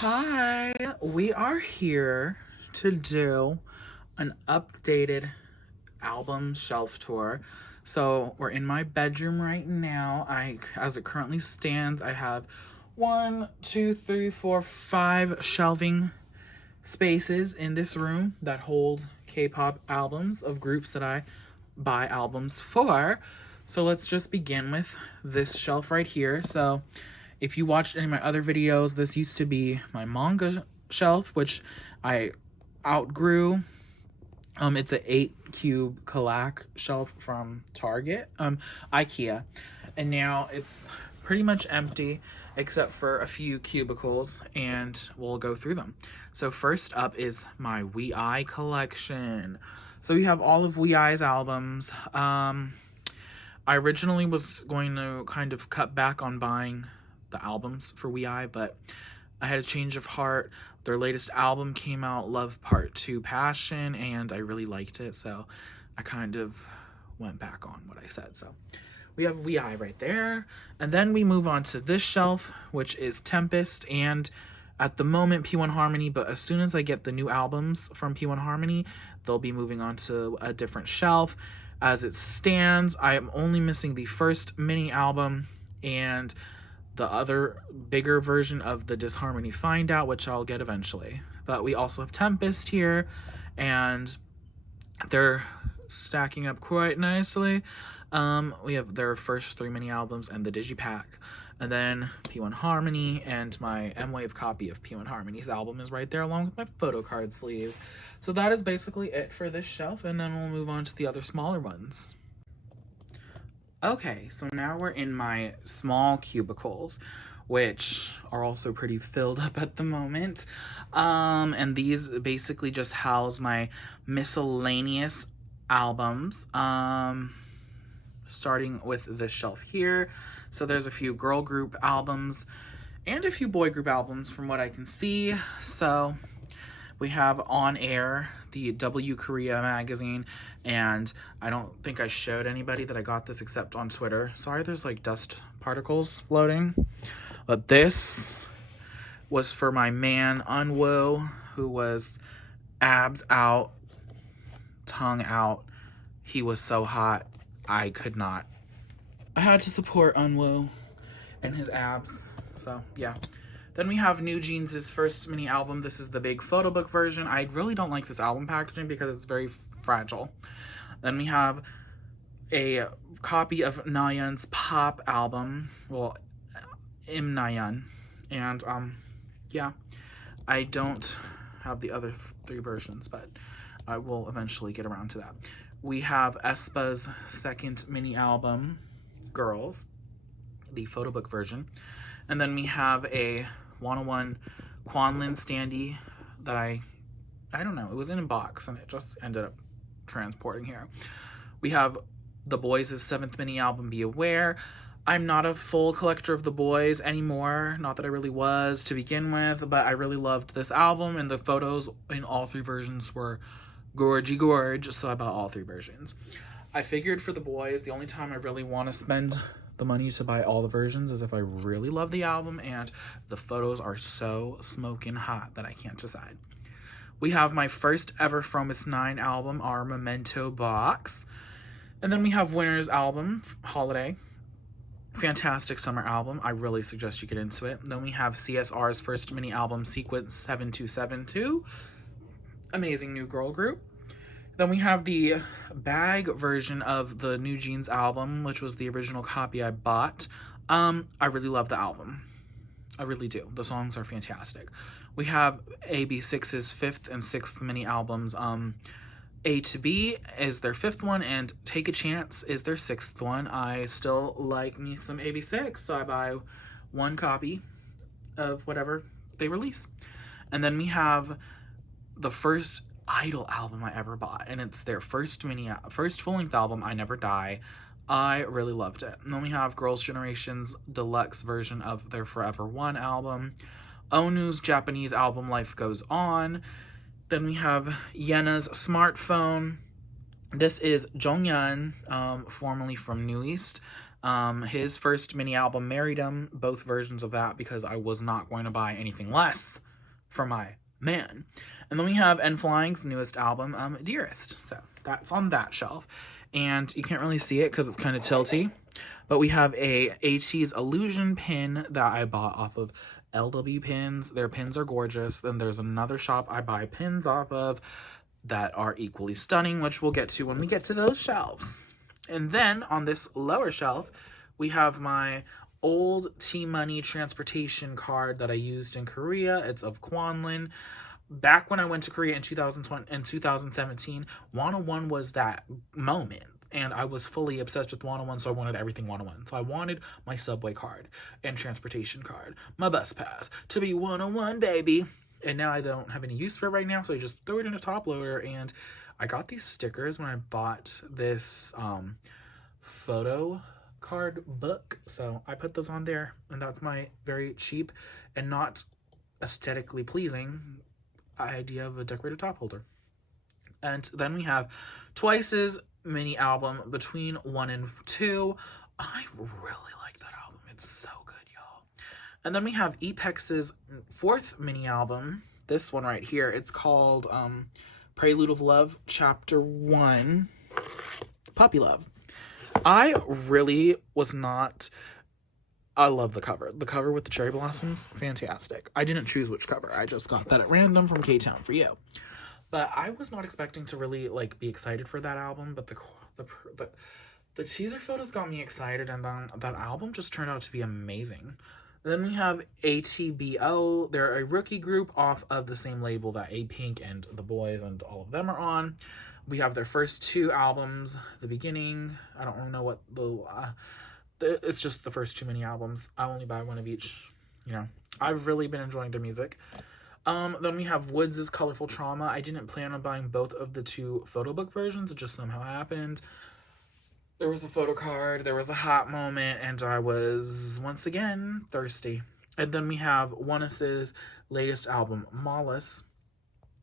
Hi, we are here to do an updated album shelf tour. So we're in my bedroom right now. As it currently stands, I have 5 shelving spaces in this room that hold K-pop albums of groups that I buy albums for. So let's just begin with this shelf right here. So if you watched any of my other videos, this used to be my manga shelf, which I outgrew. It's an 8-cube Kallax shelf from Target, IKEA. And now it's pretty much empty except for a few cubicles, and we'll go through them. So first up is my WEi collection. So we have all of WEi's albums. I originally was going to kind of cut back on buying the albums for WEi, but I had a change of heart. Their latest album came out, Love Part 2 Passion, and I really liked it, so I kind of went back on what I said. So we have WEi right there, and then we move on to this shelf, which is Tempest, and at the moment P1 Harmony, but as soon as I get the new albums from P1 Harmony, they'll be moving on to a different shelf. As it stands, I am only missing the first mini album and the other bigger version of the Disharmony Find Out, which I'll get eventually. But we also have Tempest here, and they're stacking up quite nicely. We have their first 3 mini albums and the Digipack, and then P1 Harmony, and my M-Wave copy of P1 Harmony's album is right there along with my photo card sleeves. So that is basically it for this shelf, and then we'll move on to the other smaller ones. Okay, so now we're in my small cubicles, which are also pretty filled up at the moment. And these basically just house my miscellaneous albums. Starting with this shelf here. So there's a few girl group albums and a few boy group albums from what I can see. So we have On Air, the W Korea magazine, and I don't think I showed anybody that I got this except on Twitter. Sorry, there's like dust particles floating. But this was for my man, Unwoo, who was abs out, tongue out. He was so hot, I could not. I had to support Unwoo and his abs, so yeah. Then we have New Jeans' first mini album. This is the big photo book version. I really don't like this album packaging because it's very fragile. Then we have a copy of Nayeon's pop album. Well, Im Nayeon. And, yeah. I don't have the other 3 versions, but I will eventually get around to that. We have aespa's second mini album, Girls, the photo book version. And then we have a 101 Kwanlin standee that I don't know, it was in a box and it just ended up transporting here. We have The Boys' 7th mini album, Be Aware. I'm not a full collector of The Boys anymore, not that I really was to begin with, but I really loved this album, and the photos in all 3 versions were gorge, so I bought all 3 versions. I figured for The Boys, the only time I really want to spend the money to buy all the versions is if I really love the album and the photos are so smoking hot that I can't decide. We have my first ever Fromis 9 album, our Memento box. And then we have Winner's album, Holiday. Fantastic summer album. I really suggest you get into it. Then we have CSR's first mini album, Sequence 7272. Amazing new girl group. Then we have the bag version of the New Jeans album, which was the original copy I bought. I really love the album. I really do. The songs are fantastic. We have AB6IX's 5th and 6th mini albums. A to B is their 5th one, and Take a Chance is their 6th one. I still like me some AB6, so I buy 1 copy of whatever they release. And then we have the first Idol album I ever bought, and it's their first full-length album, I Never Die. I really loved it. And then we have Girls' Generation's deluxe version of their Forever One album, Onu's Japanese album Life Goes On. Then we have Yena's Smartphone. This is Jonghyun, formerly from New East. His first mini album, Married Him, both versions of that, because I was not going to buy anything less for my man. And then we have N.Flying's newest album, Dearest. So that's on that shelf. And you can't really see it because it's kind of tilty. But we have a ATEEZ Illusion pin that I bought off of LW Pins. Their pins are gorgeous. Then there's another shop I buy pins off of that are equally stunning, which we'll get to when we get to those shelves. And then on this lower shelf, we have my old T-Money transportation card that I used in Korea. It's of Kwanlin. Back when I went to Korea in 2017, 101 was that moment. And I was fully obsessed with 101, so I wanted everything 101. So I wanted my subway card and transportation card, my bus pass, to be 101, baby. And now I don't have any use for it right now, so I just threw it in a top loader. And I got these stickers when I bought this photo card book. So I put those on there, and that's my very cheap and not aesthetically pleasing idea of a decorated top holder. And then we have Twice's mini album Between 1 and 2. I really like that album. It's so good, y'all. And then we have EPEX's 4th mini album. This one right here. It's called Prelude of Love Chapter 1, Puppy Love. I really was not... I love the cover. The cover with the cherry blossoms, fantastic. I didn't choose which cover. I just got that at random from K-Town for you. But I was not expecting to really, like, be excited for that album. But the teaser photos got me excited. And then that album just turned out to be amazing. And then we have ATBO. They're a rookie group off of the same label that A-Pink and The Boys and all of them are on. We have their first 2 albums. The Beginning. I don't really know what it's just the first 2 mini albums. I only buy one of each. You know, I've really been enjoying their music. Then we have Woods' Colorful Trauma. I didn't plan on buying both of the 2 photo book versions. It just somehow happened. There was a photo card. There was a hot moment. And I was, once again, thirsty. And then we have Onus's latest album, Mollis.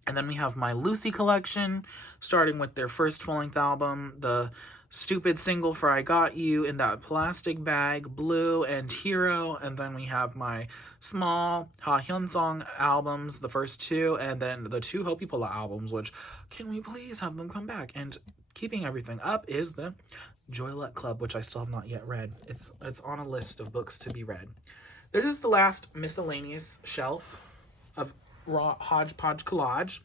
And then we have my Lucy collection, starting with their first full-length album, the stupid single for I Got You in that plastic bag, Blue and Hero. And then we have my small Ha Hyunsong albums, the first 2, and then the 2 Hope Pola albums, which, can we please have them come back? And keeping everything up is the Joy Luck Club, which I still have not yet read. It's on a list of books to be read. This is the last miscellaneous shelf of raw hodgepodge collage.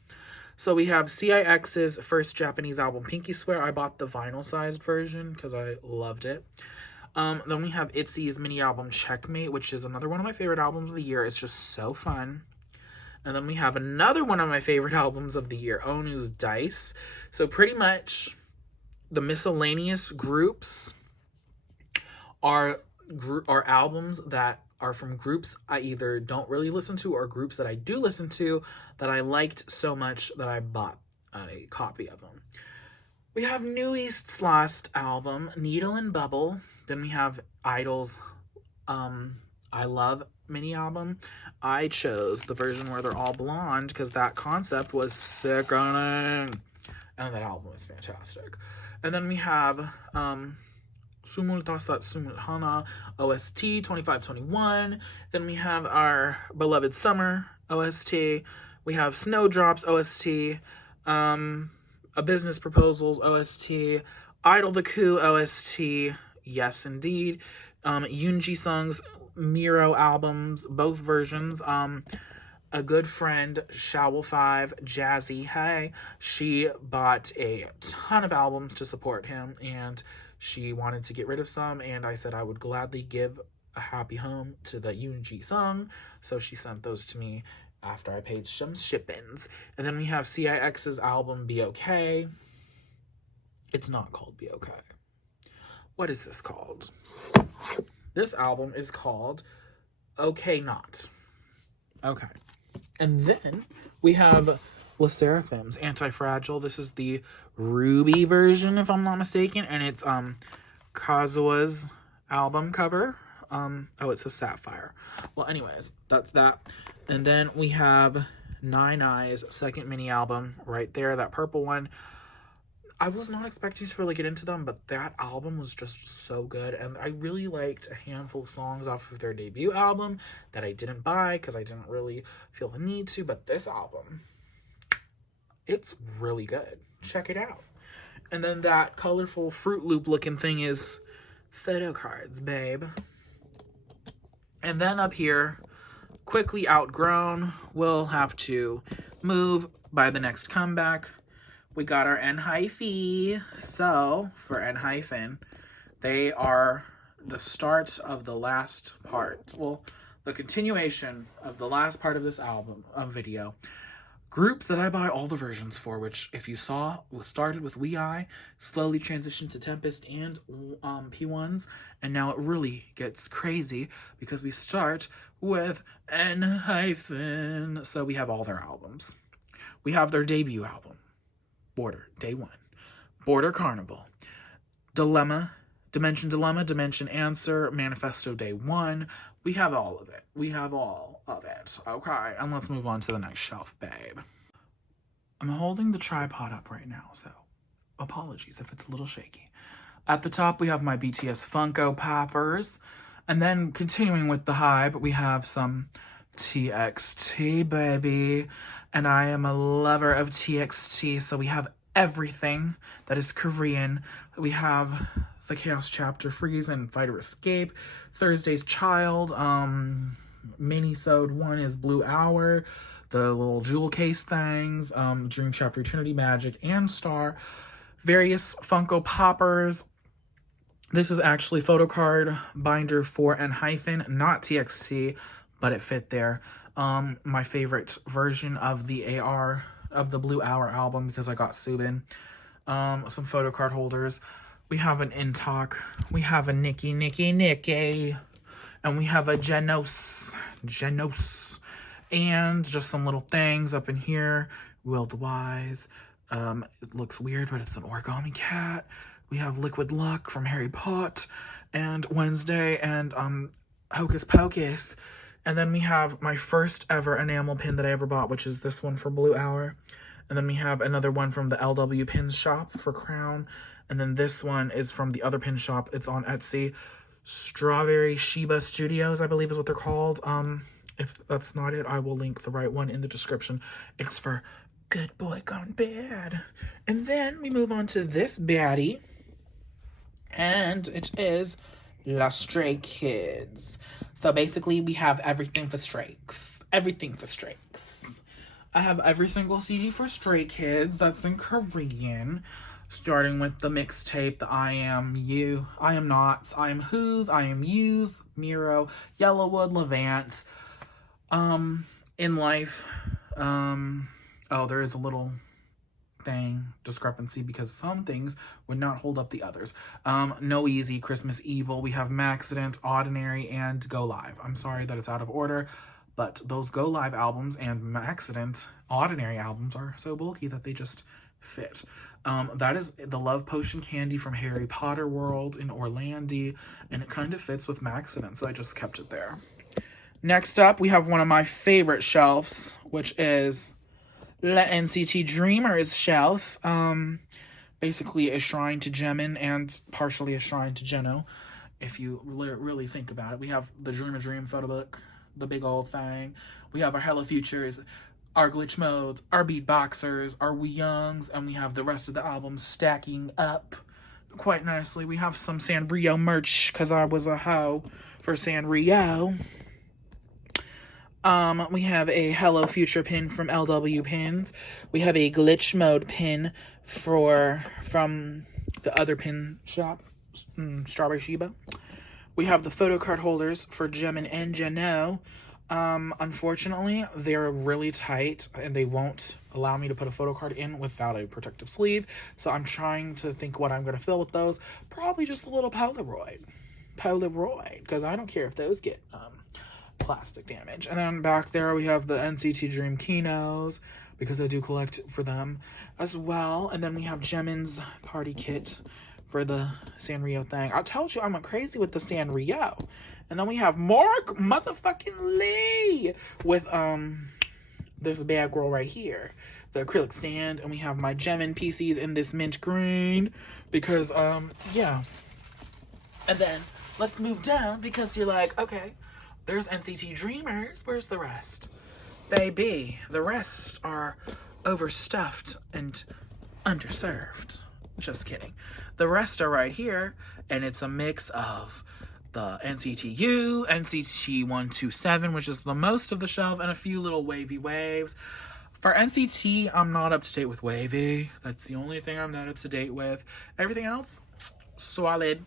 So we have CIX's first Japanese album, Pinky Swear. I bought the vinyl-sized version because I loved it. Then we have ITZY's mini album, Checkmate, which is another one of my favorite albums of the year. It's just so fun. And then we have another one of my favorite albums of the year, Onu's Dice. So pretty much the miscellaneous groups are albums that are from groups I either don't really listen to or groups that I do listen to that I liked so much that I bought a copy of them. We have New East's last album, Needle and Bubble. Then we have Idol's I Love mini album. I chose the version where they're all blonde because that concept was sickening. And that album was fantastic. And then we have Sumultasat Sumulhana OST 2521. Then we have our beloved Summer OST. We have Snowdrops OST. A Business Proposals OST. Idol the Coup OST. Yes, indeed. Yoonji Sung's Miro albums, both versions. A good friend, Shawl 5, Jazzy Hey, she bought a ton of albums to support him, and she wanted to get rid of some, and I said I would gladly give a happy home to the Yoonji Sung, so she sent those to me after I paid some shippings. And then we have CIX's album, Be Okay. It's not called Be Okay. What is this called? This album is called Okay Not. Okay. And then we have LE SSERAFIM's Anti-Fragile. This is the Ruby version, if I'm not mistaken. And it's Kazua's album cover. Oh, it says Sapphire. Well, anyways, that's that. And then we have Nine Eyes' second mini album right there, that purple one. I was not expecting to really get into them, but that album was just so good. And I really liked a handful of songs off of their debut album that I didn't buy because I didn't really feel the need to. But this album, it's really good. Check it out. And then that colorful Fruit Loop looking thing is photo cards, babe. And then up here, quickly outgrown, we'll have to move by the next comeback. We got our N-hyphy. So, for N-hyphen, they are the start of the last part. Well, the continuation of the last part of this album, video. Groups that I buy all the versions for, which, if you saw, started with WeEye, slowly transitioned to Tempest and P1s, and now it really gets crazy because we start with N-hyphen. So we have all their albums. We have their debut album, Border, Day 1. Border Carnival. Dilemma, Dimension Answer, Manifesto Day 1. We have all of it. We have all of it. Okay, and let's move on to the next shelf, babe. I'm holding the tripod up right now, so apologies if it's a little shaky. At the top, we have my BTS Funko Poppers. And then continuing with the hype, we have some TXT, baby. And I am a lover of TXT, so we have everything that is Korean. We have the Chaos Chapter Freeze and Fighter Escape. Thursday's Child. Mini-sode 1 is Blue Hour. The little jewel case things. Dream Chapter Eternity, Magic, and Star. Various Funko Poppers. This is actually photo card binder for N-hyphen, not TXT, but it fit there. My favorite version of the AR, of the Blue Hour album, because I got Subin. Some photo card holders. We have an Intalk. We have a Nicki. And we have a Genos. And just some little things up in here. Will the Wise. It looks weird, but it's an origami cat. We have Liquid Luck from Harry Potter and Wednesday and Hocus Pocus. And then we have my first ever enamel pin that I ever bought, which is this one for Blue Hour. And then we have another one from the LW Pins shop for Crown. And then this one is from the other pin shop. It's on Etsy. Strawberry Sheba Studios, I believe is what they're called. If that's not it, I will link the right one in the description. It's for Good Boy Gone Bad. And then we move on to this baddie. And it is La Stray Kids. So basically we have everything for Strakes. Everything for Strakes. I have every single CD for Stray Kids that's in Korean. Starting with the mixtape, the I Am You, I Am Nots, I Am Who's, I Am You's, Miro, Yellowwood, Levant. In Life, oh, there is a little discrepancy because some things would not hold up the others. No Easy, Christmas Evil, we have Maxident, Ordinary, and Go Live. I'm sorry that it's out of order, but those Go Live albums and Maxident, Ordinary albums are so bulky that they just fit. That is the Love Potion candy from Harry Potter World in Orlando, and it kind of fits with Maxident, so I just kept it there. Next up, we have one of my favorite shelves, which is La NCT Dreamers shelf. Basically a shrine to Jimin and partially a shrine to Jeno, if you really think about it. We have the Dream a Dream photo book, the big old thing. We have our Hello Futures, our Glitch Modes, our Beatboxers, our We Youngs, and we have the rest of the albums stacking up quite nicely. We have some Sanrio merch, because I was a hoe for Sanrio. We have a Hello Future pin from LW Pins. We have a Glitch Mode pin from the other pin shop, Strawberry Sheba. We have the photo card holders for Jimin and Jeno. Unfortunately, they're really tight and they won't allow me to put a photo card in without a protective sleeve. So I'm trying to think what I'm going to fill with those. Probably just a little Polaroid, because I don't care if those get plastic damage. And then back there we have the NCT Dream Kinos, because I do collect for them as well. And then we have Jimin's party kit for the Sanrio thing. I told you I'm crazy with the Sanrio. And then we have Mark motherfucking Lee with this bad girl right here. the acrylic stand, and we have my Gemin PCs in this mint green because, yeah. And then let's move down because you're like, okay, there's NCT Dreamers. Where's the rest? Baby, the rest are overstuffed and underserved. Just kidding. The rest are right here, and it's a mix of the NCT U, NCT 127, which is the most of the shelf, and a few little wavy waves. For NCT, I'm not up to date with wavy. That's the only thing I'm not up to date with. Everything else, solid.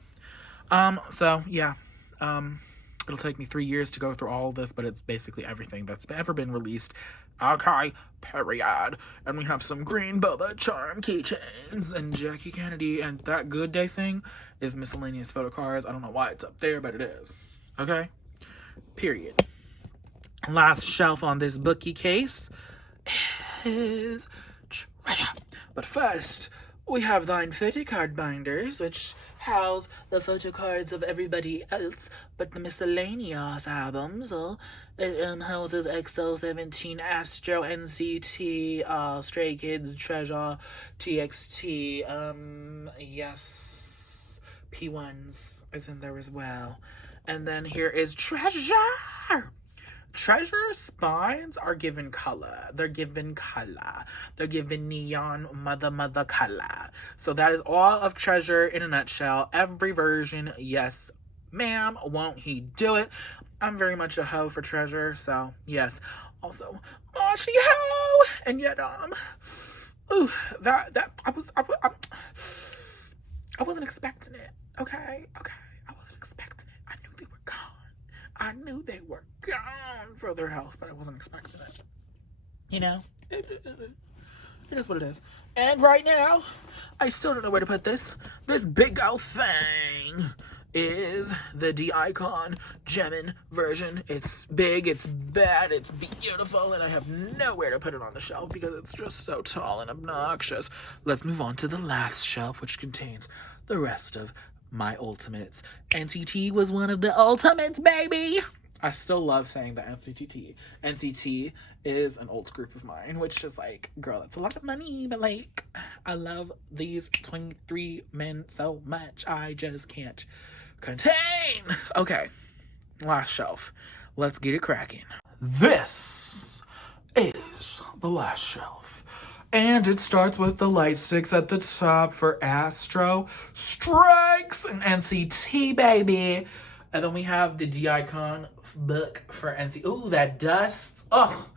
So yeah, it'll take me 3 years to go through all of this, but it's basically everything that's ever been released. Okay, period. And we have some green Boba Charm keychains and Jackie Kennedy, and that Good Day thing is miscellaneous photo cards. I don't know why it's up there, but it is. Okay? Period. Last shelf on this bookie case is treasure. But first, we have the Infinity card binders, which house the photo cards of everybody else, but the miscellaneous albums. It houses EXO-17, Astro, NCT, Stray Kids, Treasure, TXT, yes, P1s is in there as well. And then here is Treasure! Treasure spines are given color. They're given color. They're given neon mother color. So that is all of Treasure in a nutshell. Every version, yes, ma'am. Won't he do it? I'm very much a hoe for Treasure, so yes. Also, oh, she hoe! And yet, ooh, I wasn't expecting it. Okay. I wasn't expecting it. I knew they were gone. I knew they were gone for their health, but I wasn't expecting it. You know? It is what it is. And right now, I still don't know where to put this. This big old thing is the D-Icon Gemin version. It's big, it's bad, it's beautiful, and I have nowhere to put it on the shelf because it's just so tall and obnoxious. Let's move on to the last shelf, which contains the rest of my ultimates. NCT was one of the ultimates, baby! I still love saying that NCT. NCT is an old group of mine, which is like, girl, that's a lot of money, but like, I love these 23 men so much, I just can't contain. Okay, last shelf. Let's get it cracking. This is the last shelf. And it starts with the light sticks at the top for Astro, Strikes, and NCT, baby. And then we have the D-Icon book for NCT. Ooh, that dust. Ugh.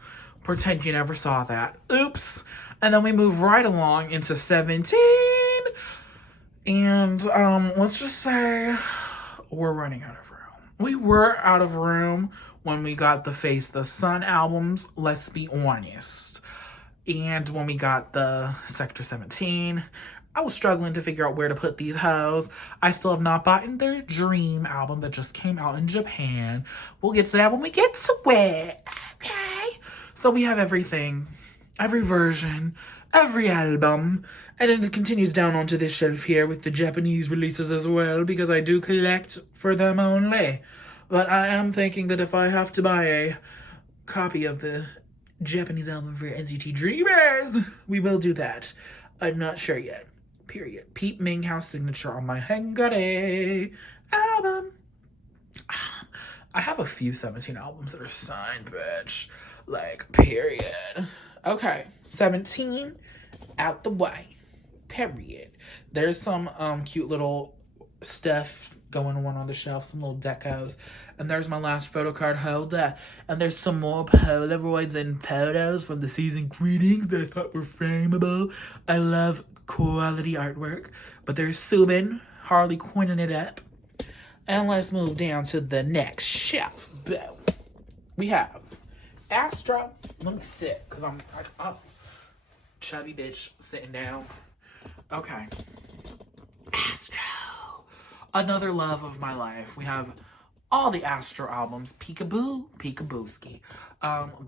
Pretend you never saw that. Oops. And then we move right along into 17. And let's just say we're running out of room. We were out of room when we got the Face the Sun albums, let's be honest. And when we got the Sector 17, I was struggling to figure out where to put these hoes. I still have not bought their Dream album that just came out in Japan. We'll get to that when we get to it. Okay. So we have everything. Every version. Every album. And then it continues down onto this shelf here with the Japanese releases as well, because I do collect for them only. But I am thinking that if I have to buy a copy of the Japanese album for NCT Dreamers, we will do that. I'm not sure yet. Period. Pete Minghouse signature on my Hengare album. I have a few 17 albums that are signed, bitch. Like, period. Okay, 17 out the way. Period. There's some cute little stuff going on the shelf, some little decos. And there's my last photo card holder. And there's some more Polaroids and photos from the season greetings that I thought were frameable. I love quality artwork. But there's Subin, Harley Quinning it up. And let's move down to the next shelf. Boom. We have Astro. Let me sit, because I'm like, oh, chubby bitch sitting down. Okay. Astro. Another love of my life. We have all the Astro albums. Peekaboo, Peekabooski.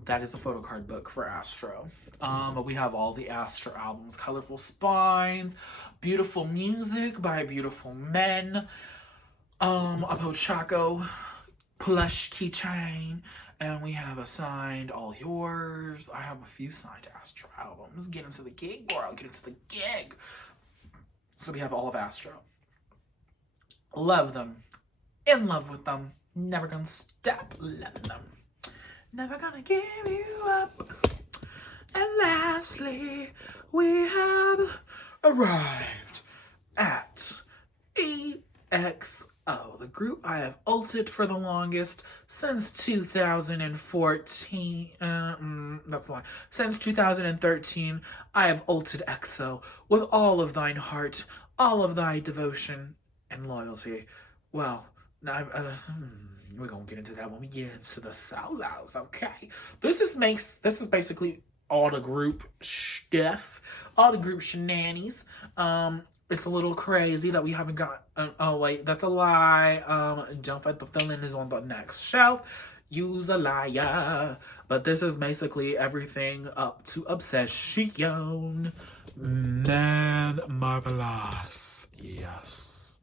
That is a photo card book for Astro. But we have all the Astro albums. Colorful Spines, Beautiful Music by Beautiful Men, a Pochaco plush keychain, And we have a signed All Yours. I have a few signed Astro albums. Get into the gig, girl. Get into the gig. So we have all of Astro. Love them. In love with them. Never gonna stop loving them. Never gonna give you up. And lastly, we have arrived at EXO, the group I have ulted for the longest since 2014. That's a lie. Since 2013, I have ulted EXO with all of thine heart, all of thy devotion and loyalty. Well, now we're gonna get into that when we get into the solos, okay? This is basically all the group stuff, all the group shenanigans. It's a little crazy that we haven't got. Oh wait, that's a lie. Don't Fight the Feeling is on the next shelf. You's a liar. But this is basically everything up to Obsession. Man, marvelous. Yes.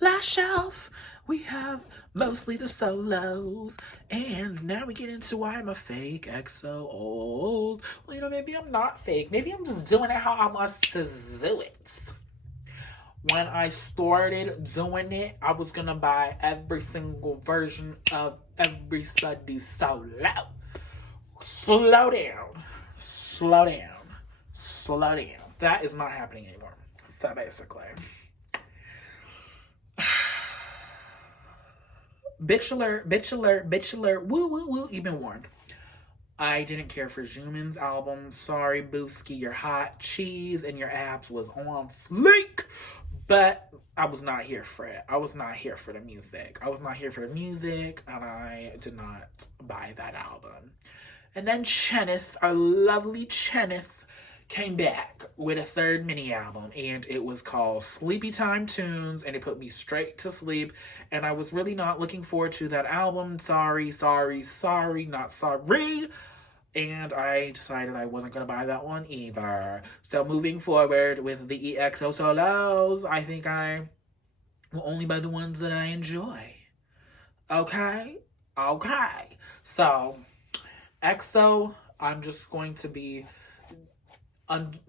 Last shelf. We have mostly the solos. And now we get into why I'm a fake EXO old. Well, maybe I'm not fake. Maybe I'm just doing it how I must to do it. When I started doing it, I was gonna buy every single version of everybody's solo. Slow down. Slow down. Slow down. That is not happening anymore. So basically. Bitch alert, bitch alert, bitch alert, woo, woo, woo, you've been warned. I didn't care for Jimin's album. Sorry, Booski, your hot cheese and your abs was on fleek. But I was not here for it. I was not here for the music. And I did not buy that album. And then Cheneth, our lovely Cheneth, came back with a third mini album, and it was called Sleepy Time Tunes, and it put me straight to sleep, and I was really not looking forward to that album. Sorry, not sorry. And I decided I wasn't going to buy that one either. So moving forward with the EXO solos, I think I will only buy the ones that I enjoy. Okay? So, EXO, I'm just going to be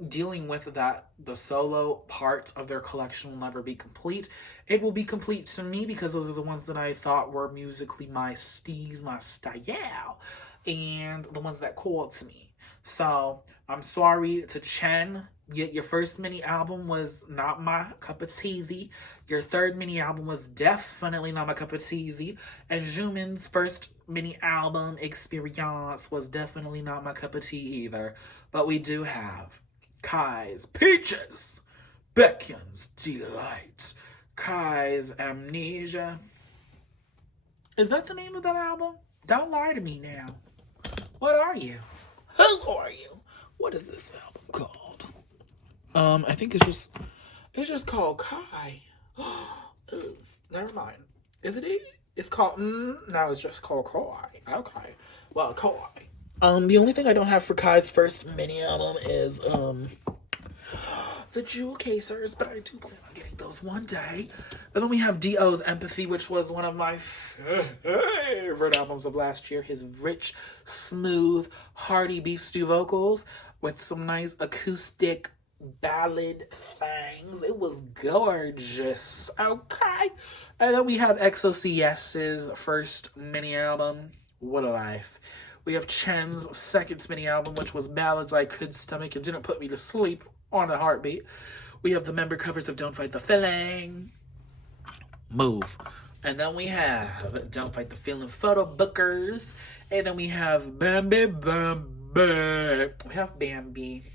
dealing with that. The solo part of their collection will never be complete. It will be complete to me because those are the ones that I thought were musically my steez, my style, and the ones that called to me. So I'm sorry to Chen. Your first mini album was not my cup of tea. Your third mini album was definitely not my cup of tea. And Jimin's first mini album, Experience, was definitely not my cup of tea either. But we do have Kai's Peaches, Baekhyun's Delight, Kai's Amnesia. Is that the name of that album? Don't lie to me now. What are you? Who are you? What is this album called? I think it's just called Kai. Never mind. Is it? It's called. No, it's just called Kai. Okay. Well, Kai. The only thing I don't have for Kai's first mini album is the Jewel Casers, but I do plan on getting those one day. And then we have D.O.'s Empathy, which was one of my favorite albums of last year. His rich, smooth, hearty beef stew vocals with some nice acoustic ballad things. It was gorgeous. Okay. And then we have XOCS's first mini album, What a Life. We have Chen's second mini album, which was Ballads I Could Stomach and Didn't Put Me to Sleep on a Heartbeat. We have the member covers of Don't Fight the Feeling. Move. And then we have Don't Fight the Feeling photo bookers. And then we have Bambi Bambi. We have Bambi.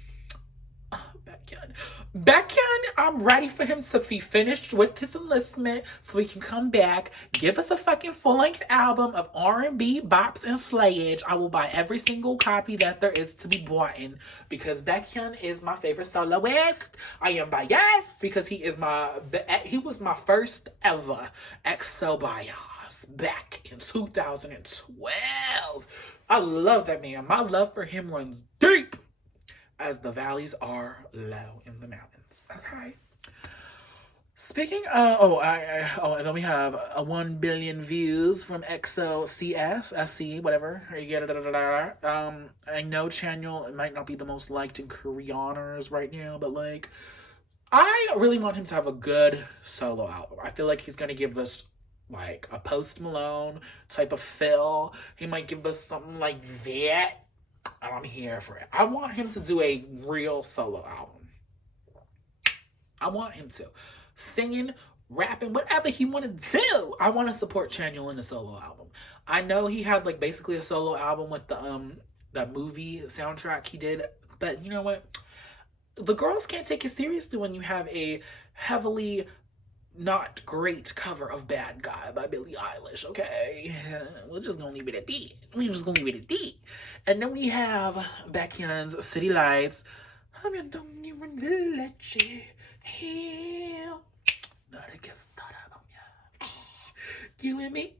Baekhyun, I'm ready for him to be finished with his enlistment so he can come back, give us a fucking full-length album of R&B, bops, and slayage. I will buy every single copy that there is to be bought in because Baekhyun is my favorite soloist. I am biased because he was my first ever EXO bias back in 2012. I love that man. My love for him runs deep as the valleys are low in the mountains. Okay. Speaking of, and then we have a 1 billion views from EXO-CS, SC, whatever. You get it. I know Chanyeol might not be the most liked in Koreaners right now, but like, I really want him to have a good solo album. I feel like he's gonna give us like a Post Malone type of feel. He might give us something like that, and I'm here for it. I want him to do a real solo album. I want him to. Singing, rapping, whatever he want to do. I want to support Chanyeol in a solo album. I know he had like basically a solo album with the that movie soundtrack he did, but you know what? The girls can't take it seriously when you have a heavily not great cover of Bad Guy by Billie Eilish, okay? We're just gonna leave it at that. And then we have Baekhyun's City Lights. I mean, don't even let you heal. Not against thought about ya. You and me.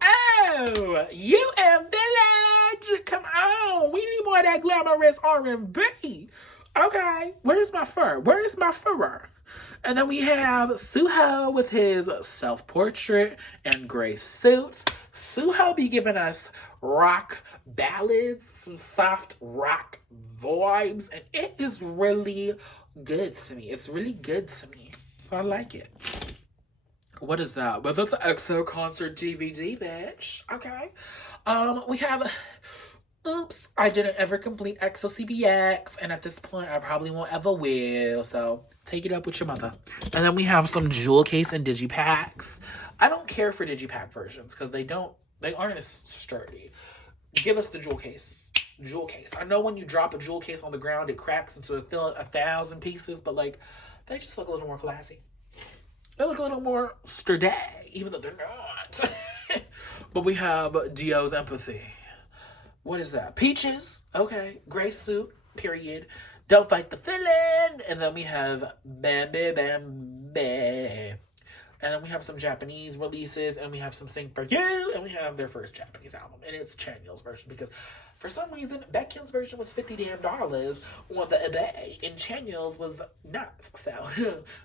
Oh, you and Village. Come on. We need more of that glamorous R&B. Okay. Where's my fur? Where's my furor? And then we have Suho with his self-portrait and gray suits. Suho be giving us rock ballads, some soft rock vibes, and it is really good to me. It's really good to me. So I like it. What is that? Well, that's an EXO concert DVD, bitch. Okay. We have... Oops, I didn't ever complete EXO CBX, and at this point, I probably won't ever will, so take it up with your mother. And then we have some jewel case and digipacks. I don't care for digipack versions, because they aren't as sturdy. Give us the jewel case. Jewel case. I know when you drop a jewel case on the ground, it cracks into 1,000 pieces, but like, they just look a little more classy. They look a little more sturdy, even though they're not. But we have Dio's Empathy. What is that? Peaches. Okay. Gray suit. Period. Don't fight the feeling. And then we have Bambi Bambi. And then we have some Japanese releases. And we have some Sing For You. And we have their first Japanese album. And it's Chanyeol's version. Because for some reason, Baekhyun's version was $50 damn on the eBay. And Chanyeol's was not. So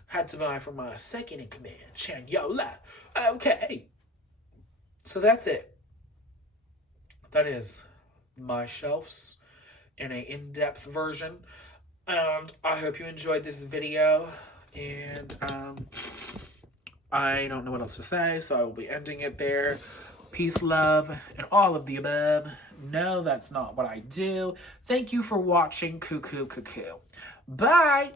had to buy from my second in command, Chanyeol. Okay. So that's it. That is my shelves in a in-depth version, and I hope you enjoyed this video, and I don't know what else to say, so I will be ending it there. Peace, love, and all of the above. No, that's not what I do. Thank you for watching Cuckoo Cuckoo. Bye!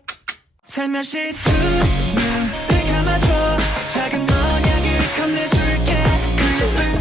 살며시 두 눈을 감아줘 작은 언약을 건네줄게 그 예쁜